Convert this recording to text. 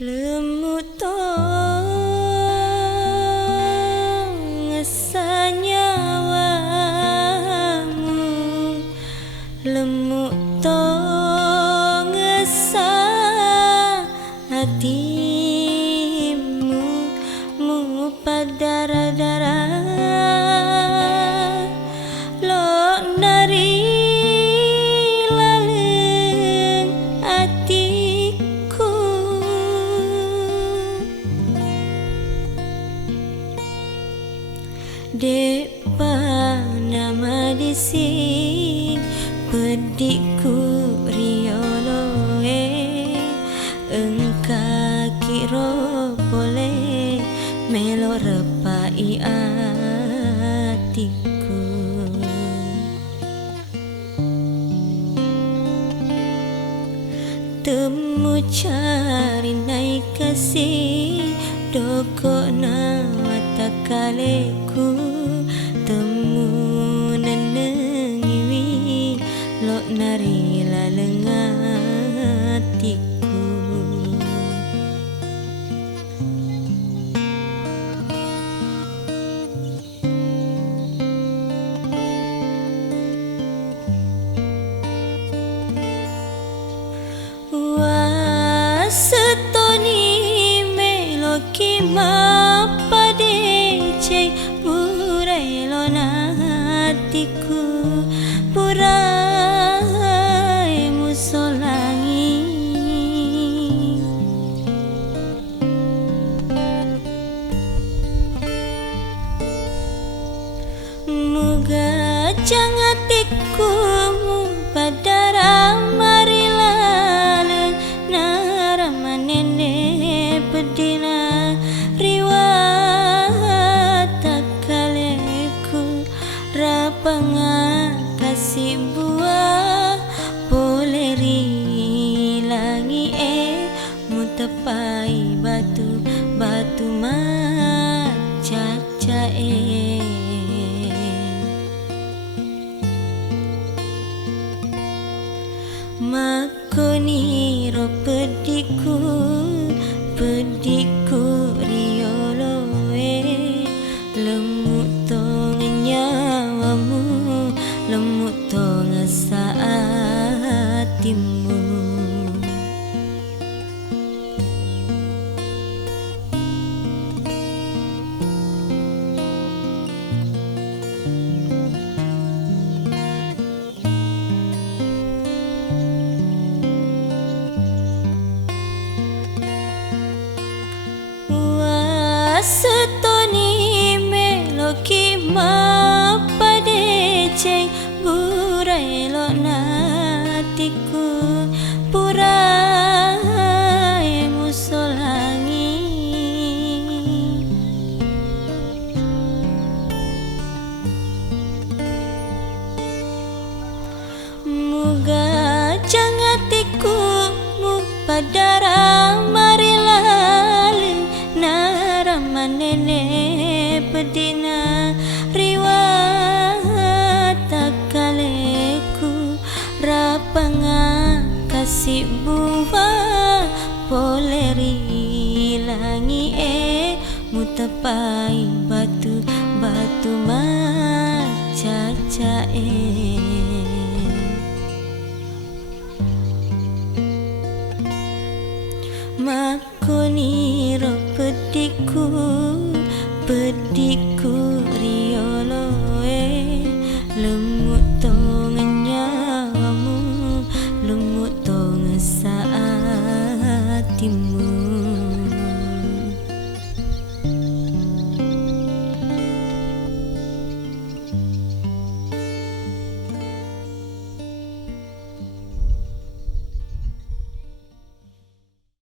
Lemut ngesa nyawamu, lemut ngesa hatimu, mu padara-dara lo nari laleng atiku. Depa nama dising pedikku rioloe, engka kiro boleh melo repai atiku. Temu cari naik kasih doko na mata kaleku, temu nenengiwi lo nari laleng atiku. Setoni meloki mapade cek purai lona hatiku, purai musolangi. Muga jangan hatiku padara marilaleng naramanene pedina riwata kaleku, rapanga kasih buah boleh rilangi mutapai batu batu macaca makoni ro pedikku rioloe, lemut tong nyawamu, lemut tong saatimu. Setoni meloki mapade ceng burai lo natiku, purai musolangi. Muga jangan tiku mu padara marilaleng naramanene pedina riwata kaleku, rapanga kasih buah boleh rilangi mutapai batu batu macaca makoni ro pedikku